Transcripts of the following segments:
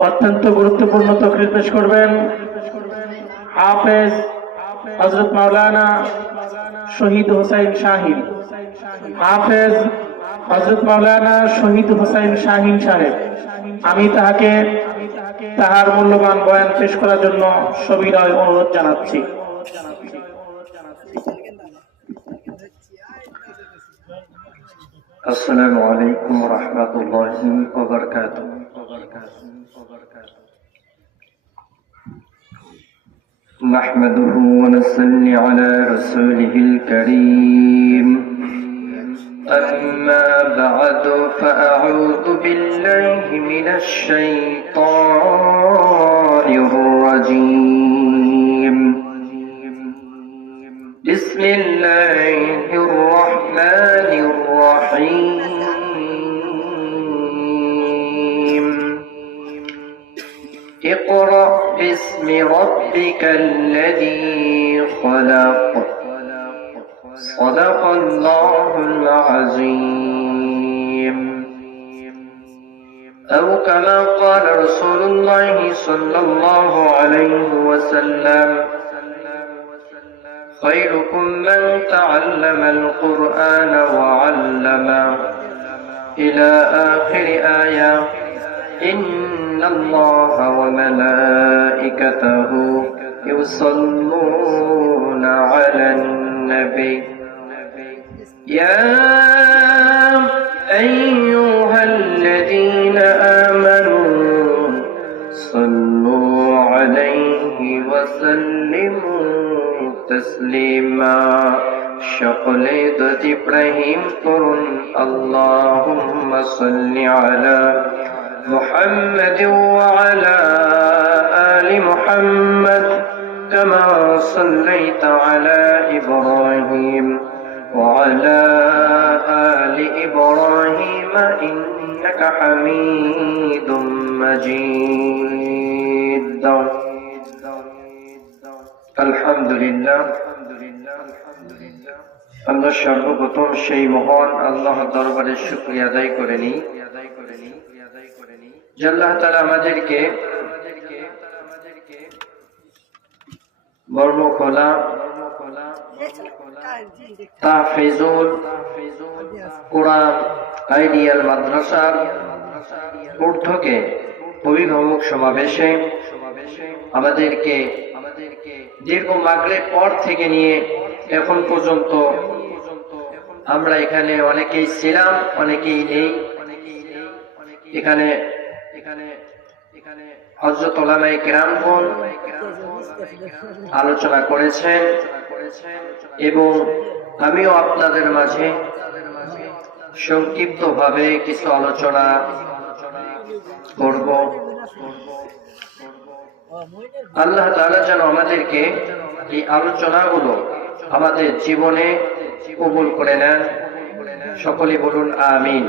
অত্যন্ত গুরুত্বপূর্ণ তকরির পেশ করবেন হাফেজ হযরত মাওলানা শহীদ হোসাইন শাহীন। হাফেজ হযরত মাওলানা শহীদ হোসাইন শাহীন সাহেব, আমি তাহাকে তাহার মূল্যবান বয়ান পেশ করার জন্য সবিনয় অনুরোধ জানাচ্ছি। السلام عليكم ورحمة الله وبركاته. نحمده ونصلي على رسوله الكريم. أما بعد فأعوذ بالله من الشيطان الرجيم. بسم الله الرحمن الرحيم. اقرأ باسم ربك الذي خلق. صدق الله العظيم. أو كما قال رسول الله صلى الله عليه وسلم: خيركم من تعلم القرآن وعلمه. إلى آخر آية. إن الله وملائكته يصلون على النبي يا أيها الذين آمنوا صلوا عليه وسلموا تسليما. সকলে দুটি ইব্রাহিম করুন আল্লাহুম্মা সাল্লি আলা محمد وعلى آل محمد كما صليت على إبراهيم وعلى آل إبراهيم إنك حميد مجيد. الحمد لله. আমরা সর্বপ্রথম সেই মহান আল্লাহর দরবারে শুকরিয়া আদায় করে নিই যে আল্লাহ তাআলা আমাদেরকে বর্মখোলা তাহফিজুল কোরআন আইডিয়াল মাদ্রাসার ঊর্ধ্বকে অভিভাবক সমাবেশে আমাদেরকে দীর্ঘ মাগরিব পর থেকে নিয়ে এখন পর্যন্ত আমরা এখানে অনেকেই ছিলাম, অনেকেই নেই। এখানে হযরত উলামায়ে কেরামগণ আলোচনা করেছেন এবং আমিও আপনাদের মাঝে সংক্ষিপ্তভাবে কিছু আলোচনা করব। আল্লাহ তাআলা যেন আমাদেরকে এই আলোচনাগুলো আমাদের জীবনে কবুল করে নেন, সকলে বলুন আমিন।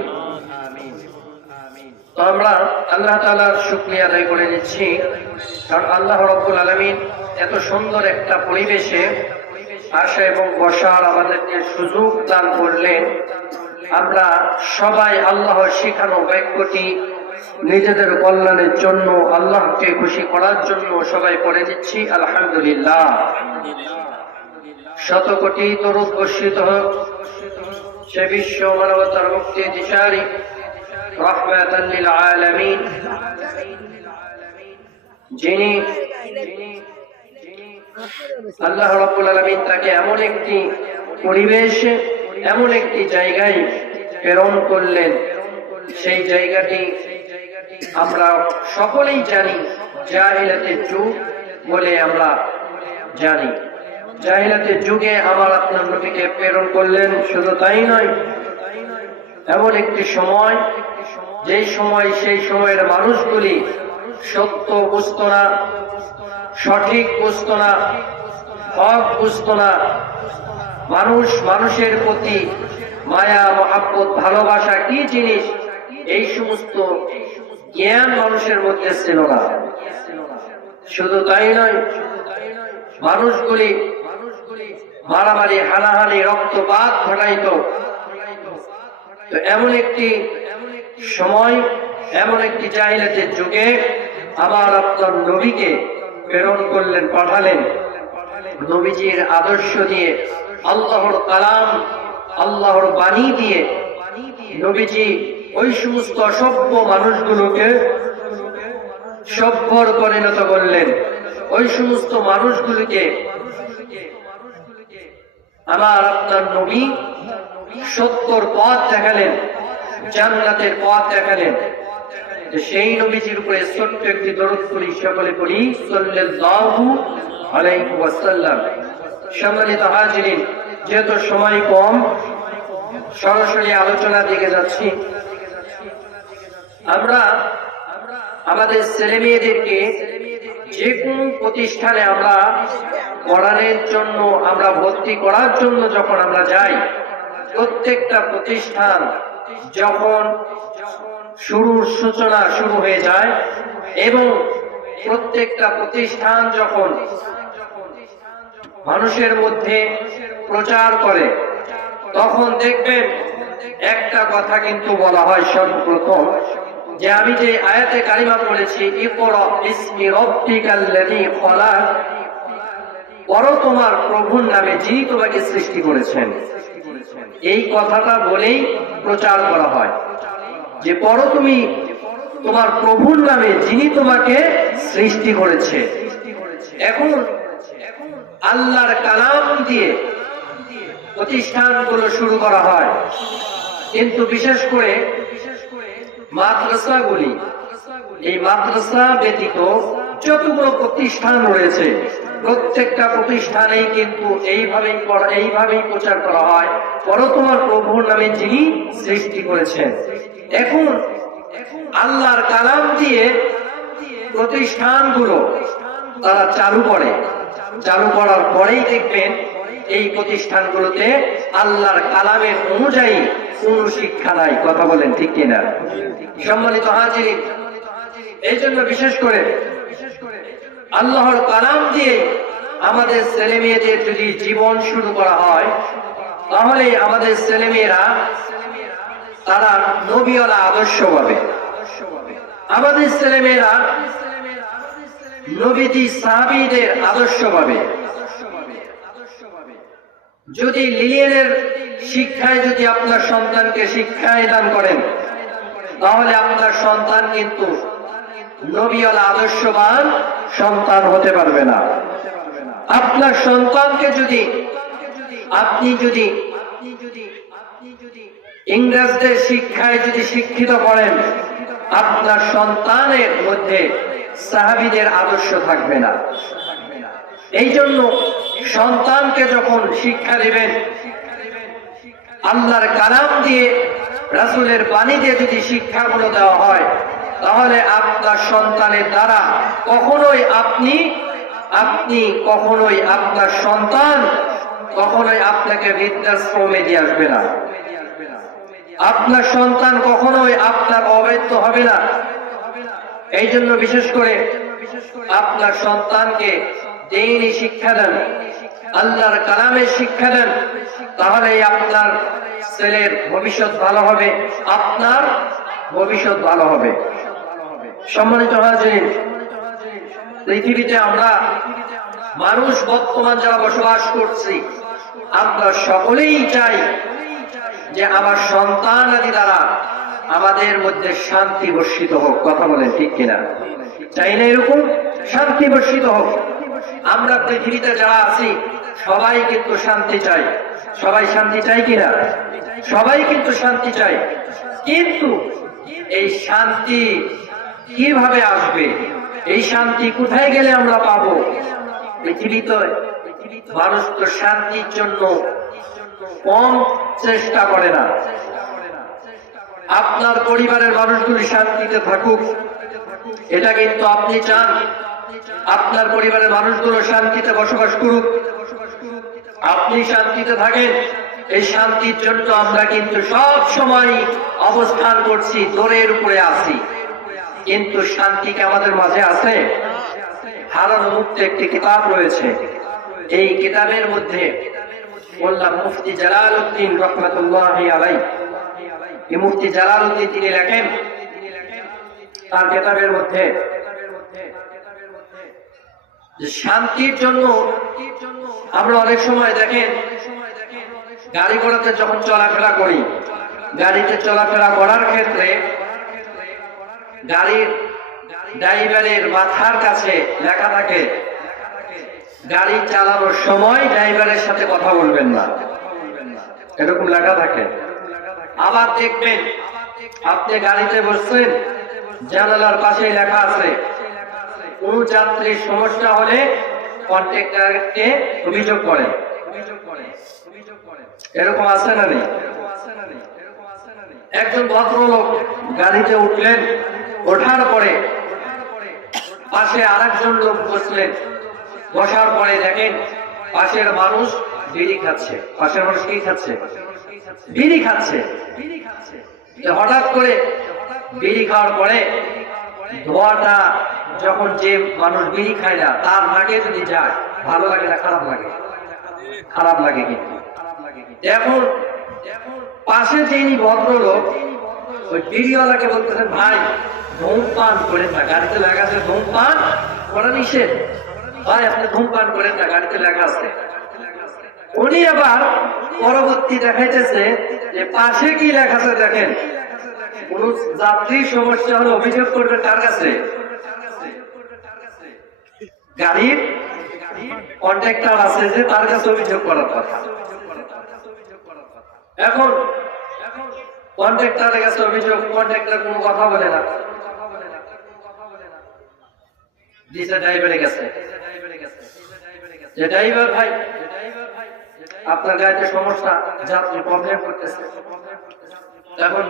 তো আমরা আল্লাহ তাআলার শুকরিয়া আদায় করে নিচ্ছি, কারণ আল্লাহ রাব্বুল আলামিন এত সুন্দর একটা পরিবেশে আসা এবং বসার আমাদেরকে সুযোগ দান করলেন। আমরা সবাই আল্লাহর শিখানো বাক্যটি নিজেদের কল্যাণের জন্য, আল্লাহকে খুশি করার জন্য সবাই পড়ে দিচ্ছি আলহামদুলিল্লাহ। শত কোটি দরুদ বর্ষিত হোক সে বিশ্ব মানবতার মুক্তি দিশারি রাহমাতাল লিল আলামিন, যিনি আল্লাহ রাব্বুল আলামিন তাকে এমন একটি পরিবেশে, এমন একটি জায়গায় প্রেরণ করলেন, সেই জায়গাটি আমরা সকলেই জানি জাহিলাতের যুগ বলে আমরা জানি। জাহিলাতের যুগে আমার আপনার নবীকে প্রেরণ করলেন। শুধু তাই নয়, এমন একটি সময়, যেই সময় সেই সময়ের মানুষগুলি সত্য বুঝত না, সঠিক বুঝত না, হক বুঝত না। মানুষ মানুষের প্রতি মায়া, মহাব্বত, ভালোবাসা কি জিনিস, এই সমস্ত জ্ঞান মানুষের মধ্যে ছিল না। শুধু তাই নয়, মানুষগুলি মারামারি, হানাহানি, রক্তপাত ঘটাইত। তো এমন একটি সময়, এমন একটি জাহিলাতের যুগে আমার আপনার নবীকে প্রেরণ করলেন, পাঠালেন। নবীজির আদর্শ দিয়ে, আল্লাহর কালাম, আল্লাহর বাণী দিয়ে নবীজি ওই সমস্ত অসভ্য মানুষগুলোকে সভ্যর পরিণত করলেন। ওই সমস্ত মানুষগুলিকে আমার আপনার নবী সত্যর পথ দেখালেন, জান্নাতের পথ দেখালেন। সেই নবীজির উপরে ছোট্ট একটি দরুদ পড়ি, সকলে পড়ি, সাল্লাল্লাহু আলাইহি ওয়াসাল্লাম। সম্মানিত হাজিরিন, যেহেতু সময় কম, সরাসরি আলোচনার দিকে যাচ্ছি। আমরা আমাদের ছেলে মেয়েদেরকে যে কোন প্রতিষ্ঠানে আমরা পড়ানোর জন্য, আমরা ভর্তি করার জন্য যখন আমরা যাই, প্রত্যেকটা প্রতিষ্ঠান যখন সূচনা শুরু হয়ে যায় এবং প্রত্যেকটা প্রতিষ্ঠান যখন মানুষের মধ্যে প্রচার করে, তখন দেখবেন একটা কথা কিন্তু বলা হয় সর্বপ্রথম, যে আমি যে আয়াতে কারিমা পড়েছি, ইকরা বিসমি রাব্বিকাল্লাযী খলাক, পড়ো তোমার প্রভুর নামে যিনি তোমাকে সৃষ্টি করেছেন। এই কথাটা বলেই প্রচার করা হয় যে পড়ো তুমি তোমার প্রভুর নামে যিনি তোমাকে সৃষ্টি করেছে। এখন আল্লাহর কালাম দিয়ে প্রতিষ্ঠানগুলো শুরু করা হয়, কিন্তু বিশেষ করে মাদ্রাসাগুলি, এই মাদ্রাসা ব্যতীত যতগুলো প্রতিষ্ঠান রয়েছে, প্রত্যেকটা প্রতিষ্ঠানেই কিন্তু এইভাবেই প্রচার করা হয়, পড়ো তোমার প্রভুর নামে যিনি সৃষ্টি করেছেন। এখন আল্লাহর কালাম দিয়ে প্রতিষ্ঠানগুলো তারা চালু করে, চালু করার পরেই দেখবেন এই প্রতিষ্ঠানগুলোতে আল্লাহর কালামের অনুযায়ী কোন শিক্ষা নাই। কথা বলেন ঠিক কিনা? সম্মানিত হাজিরিন, এই জন্য বিশেষ করে আল্লাহর কালাম দিয়ে আমাদের ছেলে মেয়েদের যদি জীবন শুরু করা হয়, তাহলে আমাদের ছেলে মেয়েরা তারা নবীওয়ালা আদর্শ পাবে। আমাদের ছেলে মেয়েরা নবীজি সাহাবীদের আদর্শ পাবে। যদি লিলিয়ানের শিক্ষায় যদি আপনার সন্তানকে শিক্ষায় দান করেন, তাহলে আপনার সন্তান কিন্তু নবীওয়ালা আদর্শবান সন্তান হতে পারবে না। আপনার সন্তানকে যদি আপনি যদি ইংরেজদের শিক্ষায় যদি শিক্ষিত করেন, আপনার সন্তানের মধ্যে সাহাবীদের আদর্শ থাকবে না। এই জন্য সন্তানকে যখন শিক্ষা দিবেন, আল্লাহর কালাম দিয়ে, রাসূলের বাণী দিয়ে যদি শিক্ষাগুলো দেওয়া হয়, তাহলে আপনার সন্তানের দ্বারা কখনোই কখনোই আপনার সন্তান কখনোই আপনাকে বৃদ্ধাশ্রমে দিয়ে আসবে না। আপনার সন্তান কখনোই আপনার অবাধ্য হবে না। এই জন্য বিশেষ করে আপনার সন্তানকে দ্বীনি শিক্ষা দেন, আল্লাহর কালামের শিক্ষা দেন, তাহলে আপনার ছেলের ভবিষ্যৎ ভালো হবে, আপনার ভবিষ্যৎ ভালো হবে। সম্মানিত হাজিরিন, পৃথিবীতে আমরা মানুষ বর্তমান যারা বসবাস করছি, আমরা সকলেই চাই যে আমার সন্তান আদি দ্বারা আমাদের মধ্যে শান্তি বর্ষিত হোক। কথা বলেন ঠিক কিনা? চাই না এরকম শান্তি বর্ষিত হোক? আমরা পৃথিবীতে যারা আছি সবাই কিন্তু শান্তি চাই। সবাই শান্তি চাই কিনা? সবাই কিন্তু শান্তি চাই। কিন্তু এই শান্তি কিভাবে আসবে? এই শান্তি কোথায় গেলে আমরা পাবো? পৃথিবীতে মানুষ তো শান্তির জন্য কম চেষ্টা করে না। আপনার পরিবারের মানুষগুলি শান্তিতে থাকুক, এটা কিন্তু আপনি চান। আপনার পরিবারের মানুষগুলো শান্তিতে বসবাস করুক, আপনি শান্তিতে থাকেন। এই শান্তির জন্য আমরা কিন্তু সব সময় অবস্থান করছি, দৌড়ের উপরে আছি। কিন্তু শান্তি কি আমাদের মাঝে আছে? হারানো মুক্ত একটি কিতাব রয়েছে। এই কিতাবের মধ্যে বললাম মুফতি জালালউদ্দিন রহমাতুল্লাহি আলাইহি, এই মুফতি জালালউদ্দিন তিনি লেখেন তার কিতাবের মধ্যে যে শান্তির জন্য আমরা অনেক সময় দেখেন গাড়ি ঘোড়াতে যখন চলাফেরা করি, গাড়িতে চলাফেরা করার ক্ষেত্রে গাড়ির ড্রাইভারের মাথার কাছে লেখা থাকে গাড়ি চালানোর সময় ড্রাইভারের সাথে কথা বলবেন না, এরকম লেখা থাকে। আবার দেখবেন আপনি গাড়িতে বসছেন, জানালার পাশে লেখা আছে কোন যাত্রীর সমস্যা হলে কন্ট্রাক্টরকে অভিযোগ করেন। এরকম আছে না নেই? একজন ভদ্রলোক গাড়িতে উঠলেন, ওঠার পরে পাশে আরেকজন লোক বসলেন, বসার পরে দেখেন পাশের মানুষ বিড়ি খাচ্ছে। পাশের মানুষ কি খাচ্ছে? বিড়ি খাচ্ছে। হঠাৎ করে বিড়ি খাওয়ার পরে ধোঁয়াটা যখন যে মানুষ বিড়ি খায় না তার নাকে যদি যায়, ভালো লাগে না খারাপ লাগে? খারাপ লাগে। কিন্তু এখন পাশে যিনি ভদ্রলোক ওই বিড়িওয়ালাকে বলতেছেন, ভাই ধূমপান করেন না, গাড়িতে লেখা আছে ধূমপান করা নিষেধ, ভাই আপনি ধূমপান করেন না, গাড়িতে লেখা আছে। উনি আবার পরবর্তী দেখাইতেছে যে পাশে কি লেখা আছে দেখেন, কোন যাত্রীর সমস্যা হলে অভিযোগ করবেন কার কাছে? গাড়ির কন্ট্রাক্টর আছে যে তার কাছে অভিযোগ করার কথা। এখন কন্ট্রাক্টরের কাছে অভিযোগ, কন্ট্রাক্টর কোনো কথা বলে না, দিছে ড্রাইভারের কাছে যে ড্রাইভার ভাই আপনার গাড়িতে সমস্যা, যাত্রী প্রবলেম করতেছে। এখন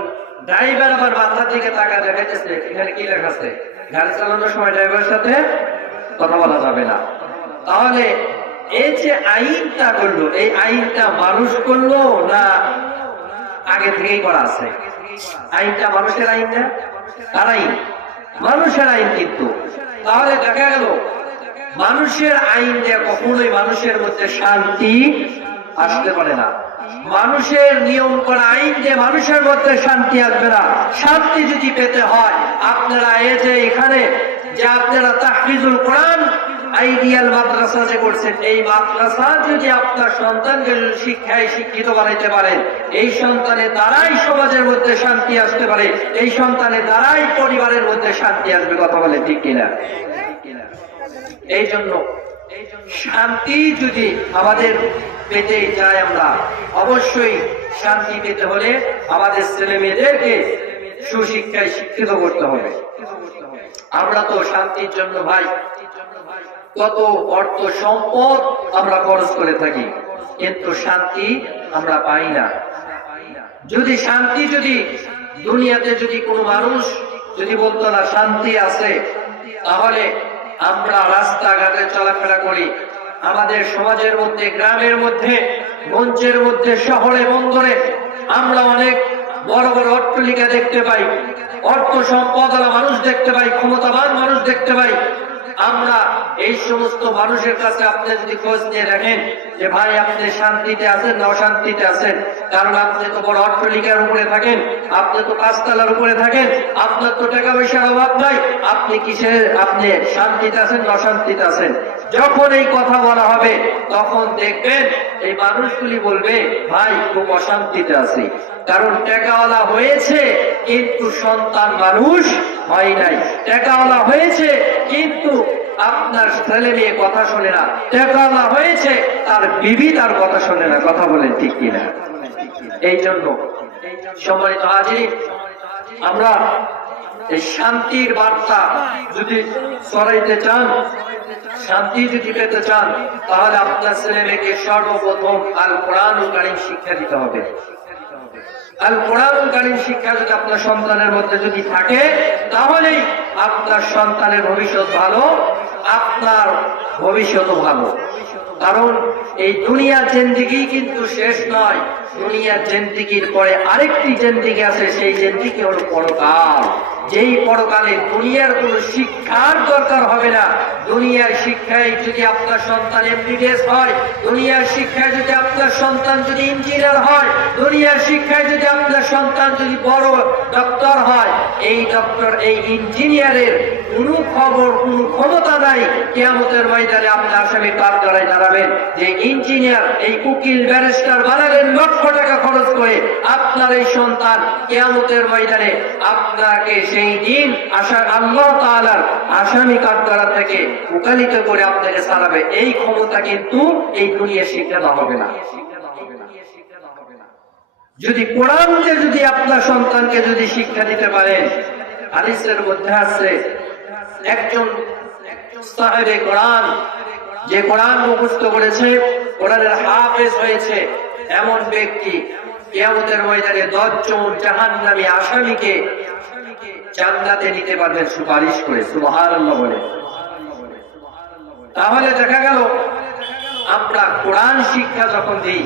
ড্রাইভার আবার মাথার দিকে টাকা দেখাইতেছে, এখানে কি লেখা আছে গাড়ি চালানোর সময় ড্রাইভারের সাথে কথা বলা যাবে না। তাহলে এই যে আইনটা করলো, এই আইনটা মানুষ করলো না আগে থেকেই করা আছে? আইনটা মানুষের আইন না? তার আইন, মানুষের আইন। কিন্তু তাহলে দেখা গেল মানুষের আইন দিয়ে কখনোই মানুষের মধ্যে শান্তি আসতে পারে না। মানুষের নিয়ম করা আইন দিয়ে মানুষের মধ্যে শান্তি আসবে না। শান্তি যদি পেতে হয় আপনারা এই যে এখানে যে আপনারা তাহফিজুল কোরআন আইডিয়াল মাদ্রাসা যে করছেন, এই মাদ্রাসা যদি আপনার সন্তানকে শিক্ষায় শিক্ষিত বানাইতে পারেন, এই সন্তানের দ্বারাই সমাজের মধ্যে শান্তি আসতে পারে, এই সন্তানের দ্বারাই পরিবারের মধ্যে শান্তি আসবে। কথা বলে ঠিক কিনা? এই জন্য শান্তি যদি আমাদের পেতে চাই, আমরা অবশ্যই শান্তি পেতে হলে আমাদের ছেলে মেয়েদেরকে সুশিক্ষায় শিক্ষিত করতে হবে। আমরা তো শান্তির জন্য ভাই কত অর্থ সম্পদ আমরা খরচ করে থাকি, কিন্তু শান্তি আমরা পাই না। যদি শান্তি, যদি দুনিয়াতে যদি কোনো মানুষ যদি বলতো না শান্তি আছে, তাহলে আমরা রাস্তাঘাটে চলাফেরা করি, আমাদের সমাজের মধ্যে, গ্রামের মধ্যে, মঞ্চের মধ্যে, শহরে বন্দরে আমরা অনেক বড় বড় অট্টালিকা দেখতে পাই, অর্থ সম্পদওয়ালা মানুষ দেখতে পাই, ক্ষমতাবান মানুষ দেখতে পাই। আমরা এই সমস্ত মানুষের কাছে আপনি যদি খোঁজ নিয়ে দেখেন যে ভাই আপনি শান্তিতে আছেন না অশান্তিতে আছেন, কারণ আপনি তো বড় অট্টালিকার উপরে থাকেন, আপনি তো পাঁচতলার উপরে থাকেন, আপনার তো টাকা পয়সার অভাব নাই, আপনি কিসের, আপনি শান্তিতে আছেন না অশান্তিতে আছেন? যখন এই কথা বলা হবে তখন দেখবেন এই মানুষগুলি বলবে ভাই খুব অশান্তিতে আছি, কারণ টাকাওয়ালা হয়েছে কিন্তু সন্তান মানুষ হয় নাই, টাকাওয়ালা হয়েছে কিন্তু আপনার ছেলে মেয়ে কথা শোনে না, টাকাওয়ালা হয়েছে তার বিবি তার কথা শোনে না। কথা বলেন ঠিক কিনা? এই জন্য সম্মানিত হাজির, আমরা এই শান্তির বার্তা যদি ছড়াইতে চান, শান্তি যদি পেতে চান, তাহলে আপনার ছেলে মেয়েকে সর্বপ্রথম আল কোরআনুল কারীম শিক্ষা দিতে হবে। আল কোরআনুল কারীম শিক্ষা যদি আপনার সন্তানের মধ্যে যদি থাকে, তাহলেই আপনার সন্তানের ভবিষ্যৎ ভালো, আপনার ভবিষ্যৎও ভালো। কারণ এই দুনিয়ার জিন্দেগি কিন্তু শেষ নয়, দুনিয়ার জিন্দেগির পরে আরেকটি জিন্দেগি আছে, সেই জিন্দেগি হলো পরকাল। যেই পরকালে দুনিয়ার কোনো শিক্ষার দরকার হবে না। দুনিয়ার শিক্ষায় যদি আপনার সন্তান এমবিবিএস হয়, দুনিয়ার শিক্ষায় যদি আপনার সন্তান যদি ইঞ্জিনিয়ার হয়, দুনিয়ার শিক্ষায় যদি আপনার সন্তান যদি বড় ডক্টর হয়, এই ডক্টর এই ইঞ্জিনিয়ারের কোনো খবর কোনো ক্ষমতা নাই কিয়ামতের ময়দানে আপনার আসামি কাঠগড়ায় দাঁড়াবেন যে ইঞ্জিনিয়ার এই উকিল ব্যারিস্টার বানালেন লক্ষ টাকা খরচ করে। আপনার এই সন্তান কিয়ামতের ময়দানে আপনাকে সেই দিন আল্লাহ তাআলার আসামি কাঠগড়া থেকে উকালিত করে আপনাকে ছাড়াবে। এই ক্ষমতা কিন্তু এই দুনিয়া শিক্ষা দেওয়া হবে না। যদি কোরআনকে যদি আপনার সন্তানকে যদি শিক্ষা দিতে পারেন, হাদিসের মধ্যে আছে একজন সাহেবে কোরআন, যে কোরআন মুখস্থ করেছে, কোরআনের হাফেজ হয়েছে, এমন ব্যক্তি কিয়ামতের ময়দানে 10 জন জাহান্নামী আসামিকে জান্নাতে নিতে পারবেন সুপারিশ করে। সুবহানাল্লাহ বলে। তাহলে দেখা গেল আমরা কোরআন শিক্ষা যখন দিই,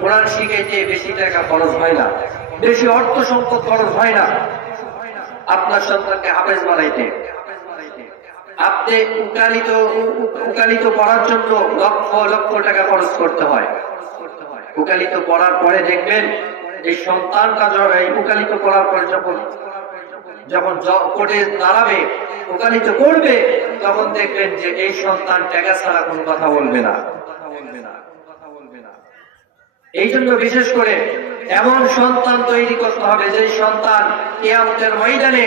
কোরআন শিখাইতে বেশি টাকা খরচ হয় না, বেশি অর্থ সম্পদ খরচ হয় না। আপনার সন্তানকে হাফেজ বানাইতে আপনি উকালিত পড়ার জন্য লক্ষ লক্ষ টাকা খরচ করতে হয়। উকালিত পড়ার পরে দেখবেন এই সন্তানটা এই উকালিত পড়ার পরে যখন কোর্টে দাঁড়াবে, উকালিত করবে, তখন দেখবেন যে এই সন্তান টাকা ছাড়া কোনো কথা বলবে না। এই জন্য বিশেষ করে এমন সন্তান তৈরি করতে হবে যে সন্তান কিয়ামতের ময়দানে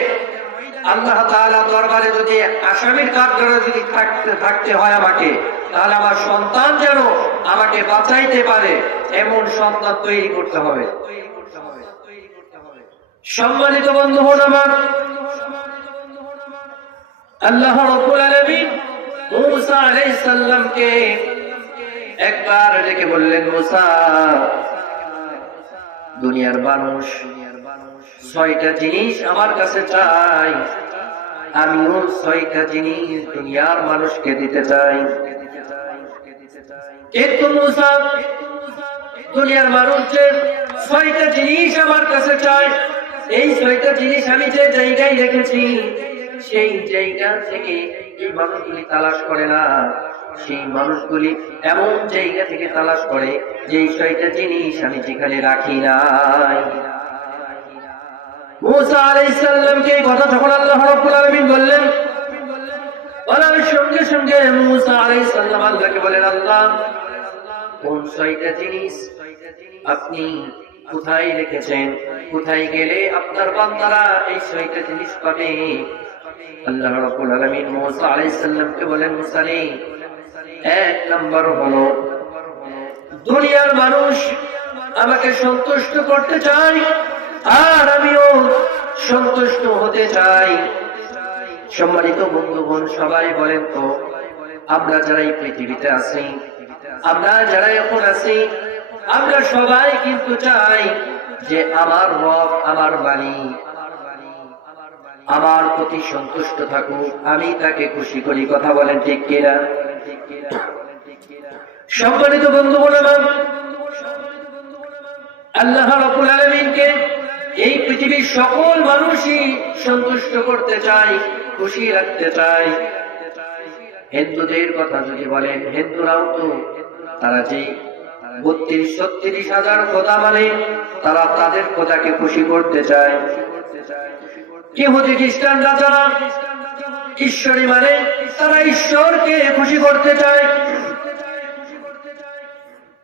আল্লাহ তাআলা দরবারে যদি আসামির কাঠগড়ায় যদি থাকতে হয় আমাকে, তাহলে আমার সন্তান যেন আমাকে বাঁচাইতে পারে এমন সন্তান তৈরি করতে হবে। সম্মানিত বন্ধুগণ আমার, আল্লাহ রাব্বুল আলামিন মূসা আলাইহিস সালামকে একবার ডেকে বললেন, মূসা, দুনিয়ার মানুষ 6টা জিনিস আমার কাছে চাই, আমিও 6টা জিনিস দুনিয়ার মানুষকে দিতে চাই। কিন্তু মূসা, দুনিয়ার মানুষের 6টা জিনিস আমার কাছে চাই, এই 6টা জিনিস আমি যে জায়গায় রেখেছি সেই জায়গা থেকে এই মানুষগুলি তালাশ করে না, সেই মানুষগুলি এমন জায়গা থেকে তালাশ করে যেই 6টা জিনিস আমি যেখানে রাখি নাই। মূসা আলাইহিস সালামকে এই কথা যখন আল্লাহ রাব্বুল আলামিন বললেন, বলার সঙ্গে সঙ্গে মূসা আলাইহিস সালাম আল্লাহকে বলেন, আল্লাহ, কোন 6টা জিনিস আপনি কোথায় রেখেছেন? কোথায় গেলে আপনার বান্দারা এই 6টা জিনিস পাবে? আল্লাহ রাব্বুল আলামিন মূসা আলাইহিস সালামকে বলেন, মূসা রে, 1 নম্বর হলো দুনিয়ার মানুষ আমাকে সন্তুষ্ট করতে চায় আর আমিও সন্তুষ্ট হতে চাই। সম্মানিত বন্ধুগণ, সবাই বলেন তো, আমরা যারা এই পৃথিবীতে আছি, আমরা যারা এখন আছি, আমরা সবাই কিন্তু চাই যে আমার রব, আমার মালিক আমার প্রতি সন্তুষ্ট থাকুক, আমি তাকে খুশি করি। কথা বলেন ঠিক কিনা? সম্মানিত বন্ধুগণ আমার, আল্লাহ রাব্বুল আলামিনকে এই পৃথিবীর সকল মানুষই সন্তুষ্ট করতে চায়, খুশি রাখতে চায়। হিন্দুদের কথা যদি বলেন, হিন্দুরাও তো তারা যে 32-36 হাজার খোদা মানে, তারা তাদের খোদাকে খুশি করতে চায়। ইহুদি খ্রিস্টানরা যারা ঈশ্বরী মানে, তারা ঈশ্বরকে খুশি করতে চায়।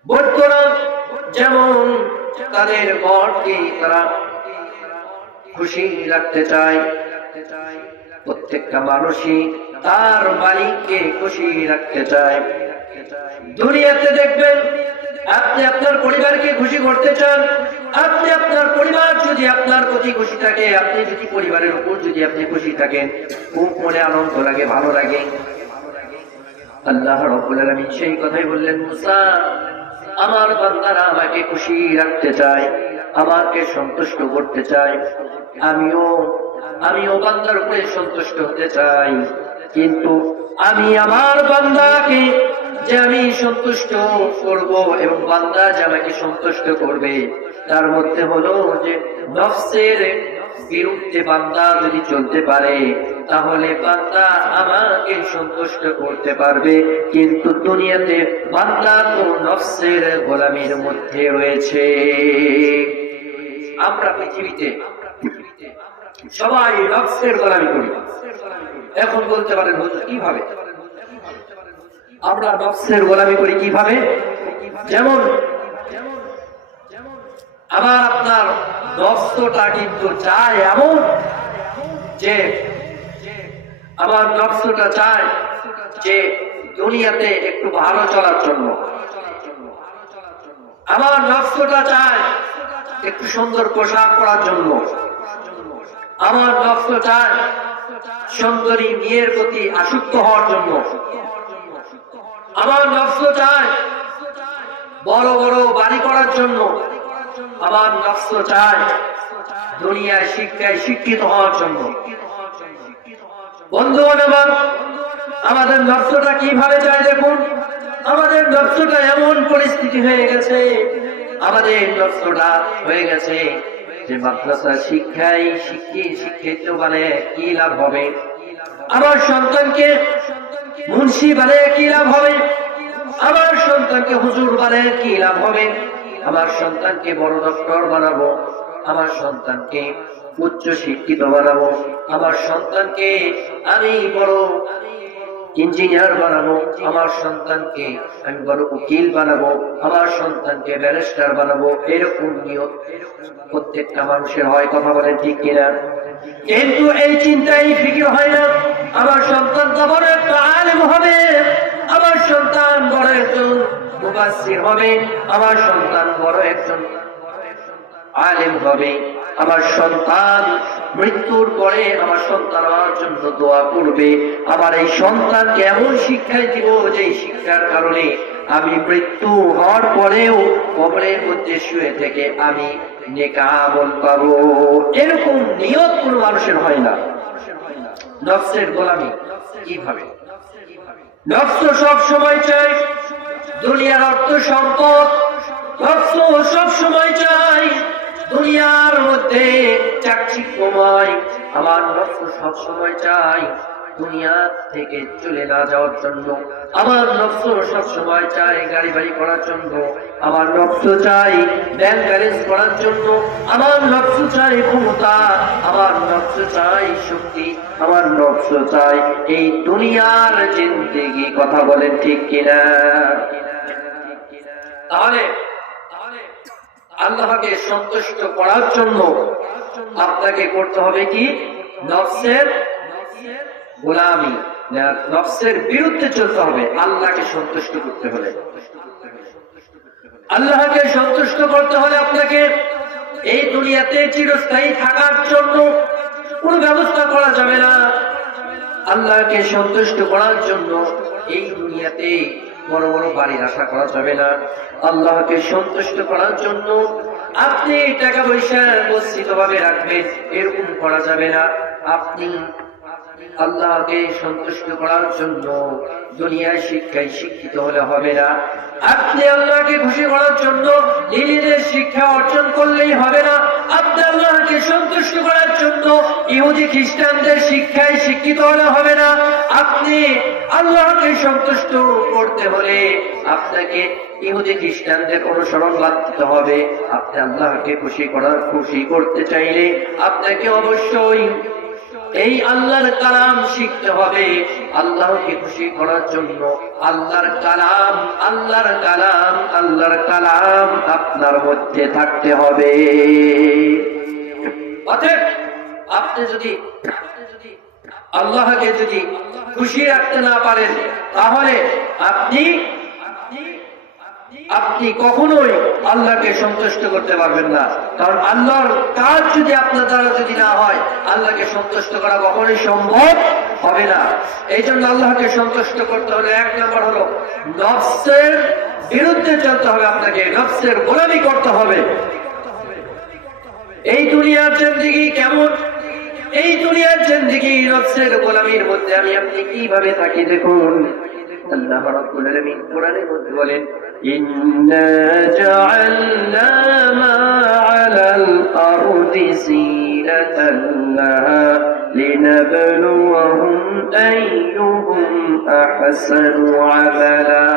বৌদ্ধরা যেমন তাদের গডকে তারা খুশি রাখতে চায়। প্রত্যেকটা মানুষই তার মালিককে খুশি রাখতে চায়। দুনিয়াতে দেখবেন, আপনি আপনার পরিবারকে খুশি করতে চান, আপনি আপনার পরিবার যদি আপনার প্রতি খুশি থাকে, আপনি যদি পরিবারের উপর যদি আপনি খুশি থাকেন, খুব মনে আনন্দ লাগে, ভালো লাগে। আল্লাহ রাব্বুল আলামিন সেই কথাই বললেন, মূসা, আমার বান্দারা আমাকে খুশি রাখতে চায়, আমাকে সন্তুষ্ট করতে চায়, আমিও বান্দার উপরে সন্তুষ্ট হতে চাই। কিন্তু আমি আমার বান্দাকে যে আমি সন্তুষ্ট করব এবং বান্দা যে আমাকে সন্তুষ্ট করবে, তার মধ্যে হলো যে নফসের বিরুদ্ধে বান্দা যদি চলতে পারে তাহলে বান্দা আমাকে সন্তুষ্ট করতে পারবে, কিন্তু দুনিয়াতে বান্দা তো নফসের গোলামির মধ্যে রয়েছে। আমরা পৃথিবীতে সবাই নফসের গোলামি করি। এখন বলতে পারেন হুজুর কিভাবে আমরা নফসের গোলামি করি? কিভাবে? যেমন আমার আপনার নফসটা কিন্তু চায় এমন যে আমার নফসটা চায় যে দুনিয়াতে একটু ভালো চলার জন্য, আমার নফসটা চায় একটু সুন্দর পোশাক পরার জন্য, আমার নফস চায় সুন্দরী মেয়ের প্রতি আসক্ত হওয়ার জন্য, আমার নফস চায় বড় বড় বাড়ি করার জন্য, আমার নফস চায় দুনিয়ায় শিক্ষায় শিক্ষিত হওয়ার জন্য। বন্ধুগণ আমার, আমাদের নফসটা কিভাবে চায় দেখুন। আমাদের নফসটা এমন পরিস্থিতি হয়ে গেছে, আমাদের নফসটা হয়ে গেছে যে মাদ্রাসা শিক্ষায় শিক্ষিত মানে কি লাভ হবে, আমার সন্তানকে মুন্সি বানায় কি লাভ হবে, আমার সন্তানকে হুজুর বানায় কি লাভ হবে, আমার সন্তানকে বড় ডক্টর বানাবো, আমার সন্তানকে উচ্চ শিক্ষিত বানাবো, আমার সন্তানকে আমি বড় ইঞ্জিনিয়ার বানাবো, আমার সন্তানকে আমি বড় উকিল বানাবো, আমার সন্তানকে ব্যারিস্টার বানাবো। এরকম নিয়ত প্রত্যেকটা মানুষের হয়, কথা বলেন ঠিক কিনা? কিন্তু এই চিন্তাই ফিকির হয় না আমার সন্তান তো বড় একটা আলেম হবে, আমার সন্তান বড় একজন মুফাসসির হবে, আমার সন্তান বড় একজন আলেম হবে, আমার সন্তান মৃত্যুর পরে আমার সন্তান আমার জন্য দোয়া করবে, আমার এই সন্তানকে এমন শিক্ষায় দিব যে শিক্ষার কারণে আমি মৃত্যু হওয়ার পরেও কবরের মধ্যে শুয়ে থেকে আমি নেক আমল পাবো। এরকম নিয়ত কোন মানুষের হয় না। নফসের গোলামি কিভাবে? নফস সব সময় চাই দুনিয়ার অর্থ সম্পদ, নফস সব সময় চাই দুনিয়ার মধ্যে চাকচিক্যময়, আমার নফস সব সময় চাই দুনিয়া থেকে চলে না যাওয়ার জন্য, আমার নফস সব সময় চাই গাড়ি বাড়ি করার জন্য, আমার নফস চাই ব্যাংক ব্যালেন্স করার জন্য, আমার নফস চাই ক্ষমতা, আমার নফস চাই শক্তি, আমার নফস চাই এই দুনিয়ার জিন্দেগি। কথা বলেন ঠিক কিনা? তাহলে আল্লাহকে সন্তুষ্ট করার জন্য আপনাকে করতে হবে কি? নফসের গোলামি, নফসের বিরুদ্ধে চলতে হবে। আল্লাহকে সন্তুষ্ট করতে হলে, আল্লাহকে সন্তুষ্ট করতে হলে আপনাকে এই দুনিয়াতে চিরস্থায়ী থাকার জন্য কোন ব্যবস্থা করা যাবে না। আল্লাহকে সন্তুষ্ট করার জন্য এই দুনিয়াতে বড় বড় বাড়ির আশা করা যাবে না। আল্লাহকে সন্তুষ্ট করার জন্য আপনি টাকা পয়সা গচ্ছিত ভাবে রাখবেন, এরকম করা যাবে না। আপনি আল্লাহকে সন্তুষ্ট করার জন্য দুনিয়ায় শিক্ষায় শিক্ষিত হলে হবে না। আপনি আল্লাহকে খুশি করার জন্য নিজেদের শিক্ষা অর্জন করলেই হবে না। আপনি আল্লাহকে সন্তুষ্ট করার জন্য ইহুদি খ্রিস্টানদের শিক্ষায় শিক্ষিত হলে হবে না। আপনি আল্লাহকে সন্তুষ্ট করতে হলে আপনাকে ইহুদি খ্রিস্টানদের অনুসরণ বাদ দিতে হবে। আপনি আল্লাহকে খুশি করতে চাইলে আপনাকে অবশ্যই এই আল্লাহর কালাম শিখতে হবে। আল্লাহকে খুশি করার জন্য আল্লাহর কালাম আপনার মধ্যে থাকতে হবে। অতএব আপনি যদি আল্লাহকে যদি খুশি রাখতে না পারেন তাহলে আপনি কখনোই আল্লাহকে সন্তুষ্ট করতে পারবেন না। কারণ আল্লাহর কাজ যদি আপনার দ্বারা যদি না হয়, আল্লাহকে সন্তুষ্ট করা কখনোই সম্ভব হবে না। এই জন্য আল্লাহকে সন্তুষ্ট করতে হলে এক নম্বর হলো নফসের বিরুদ্ধে চলতে হবে, আপনাকে নফসের গোলামি করতে হবে। এই দুনিয়ার জিন্দেগি কেমন? এই দুনিয়ার জিন্দেগি নফসের গোলামির মধ্যে আমি আপনি কিভাবে থাকি দেখুন। আল্লাহ রাব্বুল আলামিন কোরআনের মধ্যে বলেন, ইন্না জাআলনা মা আলাল আরদি জিনাতাল أحسن عملا